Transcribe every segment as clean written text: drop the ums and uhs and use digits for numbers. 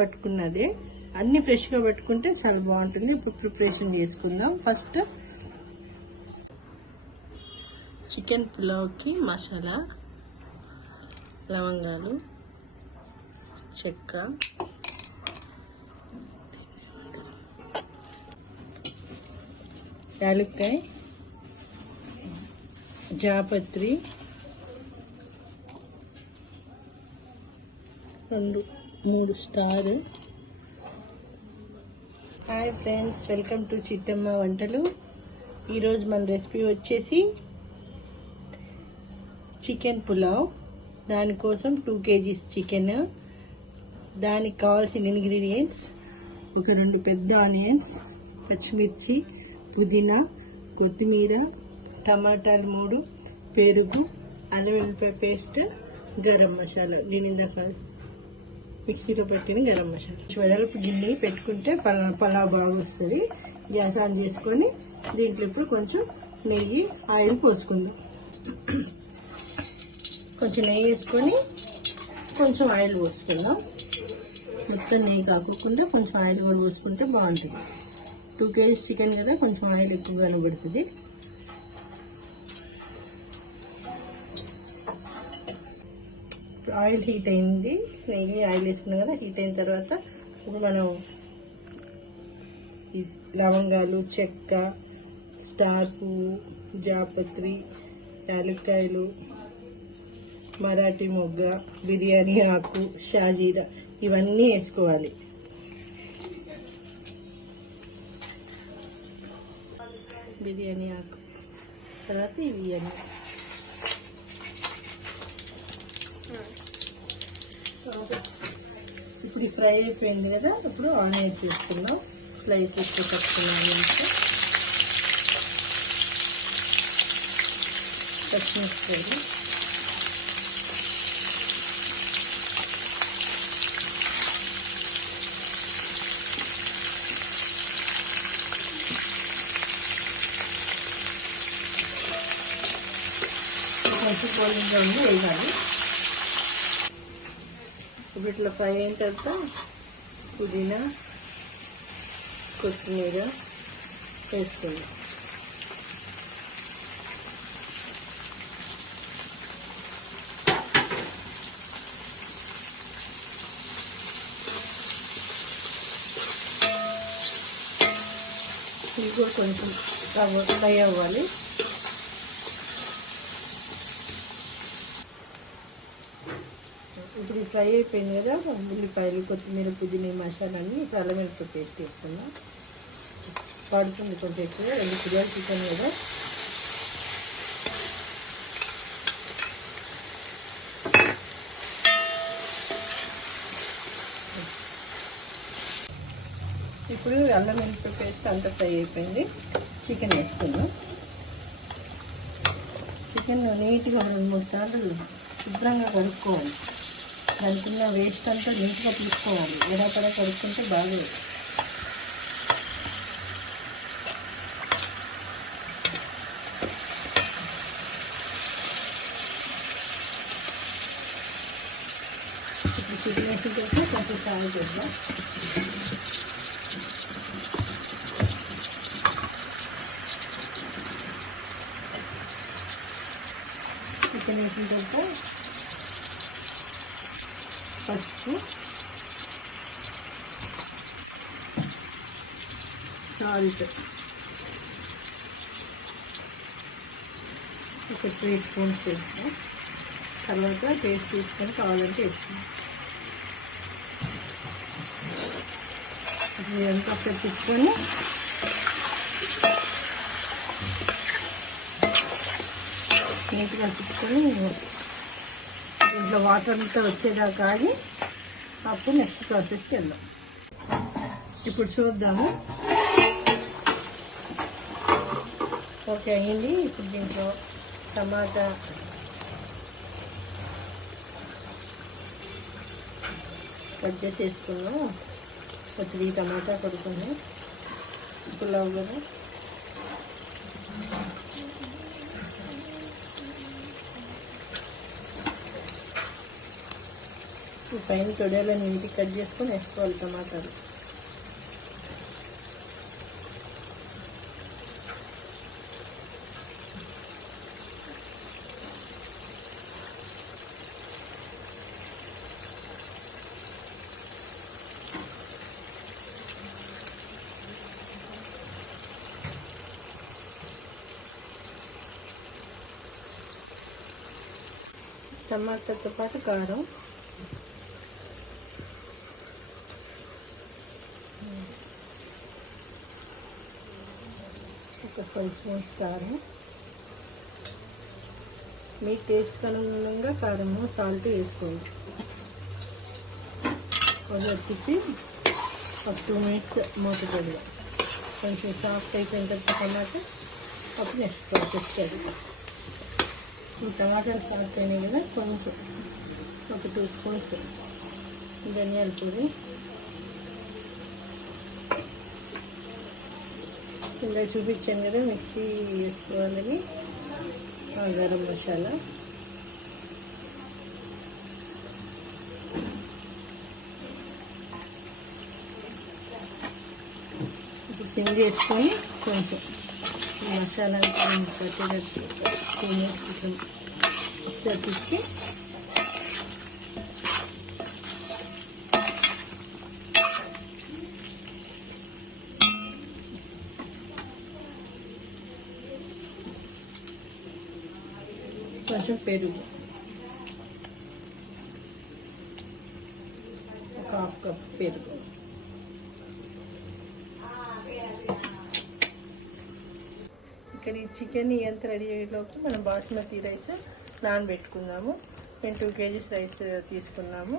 పట్టుకున్నదే, అన్ని ఫ్రెష్గా పట్టుకుంటే చాలా బాగుంటుంది. ఇప్పుడు ప్రిపరేషన్ చేసుకుందాం. ఫస్ట్ చికెన్ పులావ్కి మసాలా, లవంగాలు, చెక్క, యాలక్కాయ, జాపత్రి, 2-3 star. Hi friends, welcome to Chittamma వంటలు. ఈరోజు మన రెసిపీ వచ్చేసి చికెన్ పులావ్. దానికోసం 2 kgs చికెన్. దానికి కావాల్సిన ఇంగ్రీడియంట్స్: ఒక 2 పెద్ద ఆనియన్స్, పచ్చిమిర్చి, పుదీనా, కొత్తిమీర, టమాటాలు 3, పెరుగు, అల్లం వెల్లిపాయ పేస్ట్, గరం మసాలా. దీని ఇందాక మిక్సీలో పెట్టిన గరం మసాలా. వెడల్పు గిన్నె పెట్టుకుంటే పలావ్ బాగా వస్తుంది. గ్యాస్ ఆన్ చేసుకొని దీంట్లో ఇప్పుడు కొంచెం నెయ్యి, ఆయిల్ పోసుకుందాం. కొంచెం నెయ్యి వేసుకొని కొంచెం ఆయిల్ పోసుకుందాం. మొత్తం నెయ్యి కాకుండా కొంచెం ఆయిల్ కూడా పోసుకుంటే బాగుంటుంది. 2 kgs చికెన్ కదా, కొంచెం ఆయిల్ ఎక్కువ కనబడుతుంది. ఆయిల్ హీట్ అయింది. నెయ్యి ఆయిల్ వేసుకున్నాం కదా, హీట్ అయిన తర్వాత ఇప్పుడు మనం లవంగాలు, చెక్క, స్టార్ పువ్వు, జాపత్రి, యాలక్కాయలు, మరాఠీ మొగ్గ, బిర్యానీ ఆకు, షాజీరా ఇవన్నీ వేసుకోవాలి. బిర్యానీ ఆకు తర్వాత ఇవి అన్నీ. ఇప్పుడు ఫ్రై అయిపోయింది కదా, ఇప్పుడు ఆనియన్స్ వేసుకున్నాం. ఫ్రై చేసి పట్టుకున్న ఆనియన్స్, పచ్చిమిరపకాయలు, కొంచెం గోల్డెన్గా ఉంది వేయాలి. ఇప్పుడు ఇట్లా ఫ్రై అయిన తర్వాత పుదీనా, కొత్తిమీర వేస్తుంది. ఇది కూడా కొంచెం ఫ్రై అవ్వాలి. ఇప్పుడు ఫ్రై అయిపోయింది కదా, ఉల్లిపాయలు, కొత్తిమీర, పుదీనా, మసాలాన్ని ఇప్పుడు అల్లం వెల్లిపాయ పేస్ట్ వేసుకున్నాం. పడుతుంది కొంచెం ఎక్కువ, 2 kgs చికెన్ కదా. ఇప్పుడు అల్లం వెల్లిపాయ పేస్ట్ అంతా ఫ్రై అయిపోయింది. చికెన్ వేసుకున్నాం. చికెన్ నీట్గా 2-3 సార్లు శుభ్రంగా కడుక్కోవాలి. దానికున్న వేస్ట్ అంతా నీట్గా తీసుకోవాలి. ఎడపడ కడుక్కుంటే బాగా. ఇప్పుడు చికెన్ వేసిన తర్వాత కొంచెం సాల్ట్ చేద్దాం. చికెన్ వేసిన తర్వాత పసుపు, సాల్ట్ ఒక 3 స్పూన్స్ వేస్తాం. తర్వాత టేస్ట్ తీసుకొని కావాలంటే వేస్తాం. ఇదంతా పెట్టుకొని నీట్గా తిప్పుకొని ఇంట్లో వాటర్ అంతా వచ్చేదాకా ఆగి అప్పుడు నెక్స్ట్ ప్రాసెస్కి వెళ్దాం. ఇప్పుడు చూద్దాము. ఓకే అయ్యింది. ఇప్పుడు దీంట్లో టమాటా, కట్ చేసి వేసుకున్నాం. 3 టమాటా కొడుకున్నాం. పులావ్ కదా, ఈ పైన తొడేలను నీటికి కట్ చేసుకొని వేసుకోవాలి టమాటాలు. టమాటాతో పాటు కారం, ఒక 5 స్పూన్స్ కారం, మీ టేస్ట్ అనుగుణంగా కారము సాల్ట్ వేసుకోండి. ఒక తిప్పి ఒక 2 మినిట్స్ మూత పెడదాం. కొంచెం సాఫ్ట్ అయిపోయిన తర్వాత టమాటా అప్పుడు నెక్స్ట్ ప్రాసెస్ చేద్దాం. టమాటాలు సాఫ్ట్ అయినాయి కదా, కొంచెం ఒక 2 స్పూన్స్ ధనియాల పొడి, ఇలా చూపించాను కదా మిక్సీ వేసుకోవాలని, గరం మసాలా, ఇప్పుడు సిమ్ చేసుకొని కొంచెం మసాలా పట్టేటట్టు 2 మినిట్స్ ఒకసారి తిప్పి కొంచెం పెరుగు, ఒక 1/2 కప్ పెరుగు, ఇక్కడ ఈ చికెన్ ఎంత రెడీ అయ్యేలోపు మనం బాస్మతి రైస్ నానబెట్టుకుందాము. మేము 2 kgs రైస్ తీసుకున్నాము.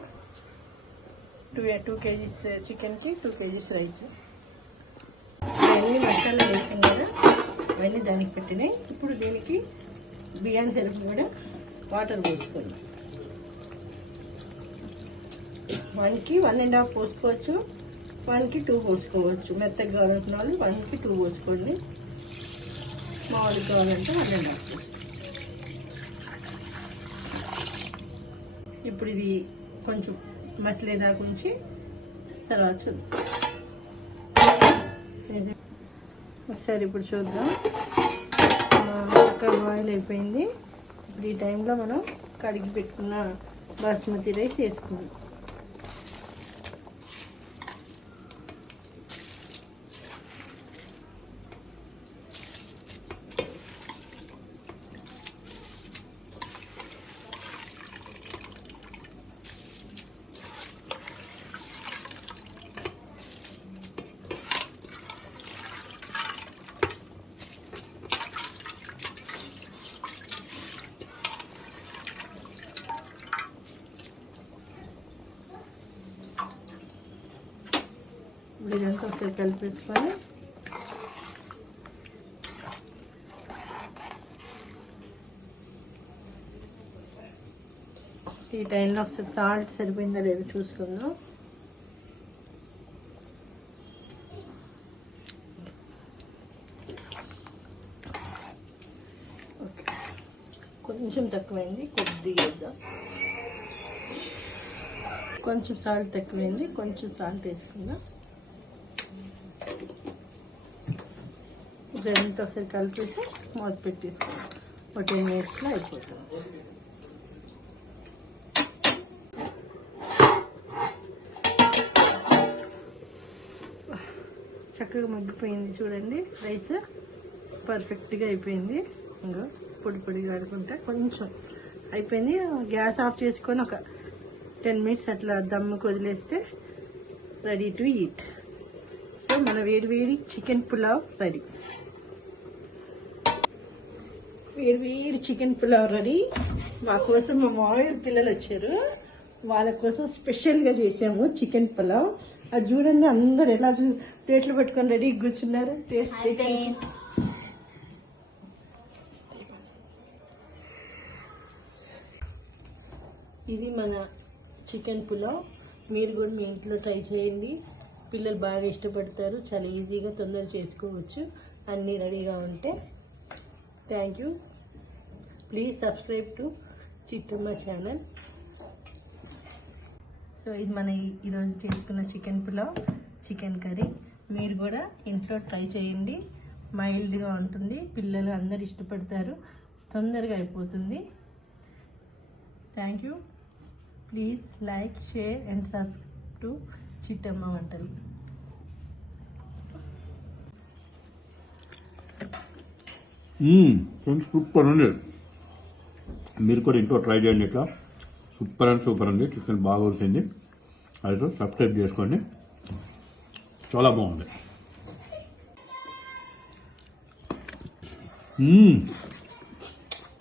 2 kgs చికెన్కి 2 kgs రైస్. ఇవన్నీ మసాలా వేసాం కదా, అవన్నీ దానికి పెట్టినాయి. ఇప్పుడు దీనికి బియ్యాన్ని తెలుపు కూడా వాటర్ పోసుకోండి. 1కి 1.5 పోసుకోవచ్చు, 1కి 2 పోసుకోవచ్చు. మెత్తగా కావాలనుకున్న వాళ్ళు 1కి 2 పోసుకోండి, మామిడి కావాలంటే 1.5. ఇప్పుడు ఇది కొంచెం మసలేదాకా ఉంచి తర్వాత చూద్దాం. ఒకసారి ఇప్పుడు చూద్దాం. చక్కగా బాయిల్ అయిపోయింది. ఇప్పుడు ఈ టైంలో మనం కడిగి పెట్టుకున్న బాస్మతి రైస్ వేసుకుందాం. ఇదంతా ఒకసారి కలిపేసుకొని ఈ టైంలో ఒకసారి సాల్ట్ సరిపోయిందా లేదో చూసుకుందాం. ఓకే, కొంచెం తక్కువైంది, కొద్దిగా వేద్దాం. కొంచెం సాల్ట్ తక్కువైంది, కొంచెం సాల్ట్ వేసుకుందాం. ఇదంతా ఒకసారి కలిపేసి మూత పెట్టేసుకుందాం. ఒక 10 మినిట్స్లో అయిపోతుంది. చక్కగా మగ్గిపోయింది చూడండి. రైస్ పర్ఫెక్ట్గా అయిపోయింది. ఇంకా పొడి పొడిగా ఆడుకుంటే కొంచెం అయిపోయింది. గ్యాస్ ఆఫ్ చేసుకొని ఒక 10 మినిట్స్ అట్లా దమ్ముకు వదిలేస్తే రెడీ టు ఈట్. సో మన వేడి చికెన్ పులావ్ రెడీ. వేడి చికెన్ పులావ్ రెడీ. మా కోసం మా మామయ్య పిల్లలు వచ్చారు, వాళ్ళ కోసం స్పెషల్గా చేసాము చికెన్ పులావ్. అది చూడండి, అందరు ఎలా ప్లేట్లు పెట్టుకొని రెడీ కూర్చున్నారు. టేస్ట్ ఇది మన చికెన్ పులావ్. మీరు కూడా మీ ఇంట్లో ట్రై చేయండి. పిల్లలు బాగా ఇష్టపడతారు. చాలా ఈజీగా తొందర చేసుకోవచ్చు, అన్నీ రెడీగా ఉంటే. Thank you. Please subscribe to Chittamma channel. So ఇది మన ఈరోజు చేసుకున్న చికెన్ పులావ్, చికెన్ కర్రీ. మీరు కూడా ఇంట్లో ట్రై చేయండి. మైల్డ్గా ఉంటుంది, పిల్లలు అందరు ఇష్టపడతారు, తొందరగా అయిపోతుంది. Thank you. Please like, share and subscribe to Chittamma వంటలు. ఫ్రెండ్స్ సూపర్ ఉంది. మీరు కూడా ఇంట్లో ట్రై చేయండి. ఇట్లా సూపర్ ఉంది. చికెన్ బాగా వచ్చింది. అయితే సబ్స్క్రైబ్ చేసుకోండి. చాలా బాగుంది.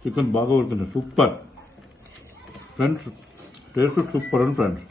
చికెన్ బాగా ఉడికింది. సూపర్ ఫ్రెండ్స్, టేస్ట్ సూపర్ ఉంది ఫ్రెండ్స్.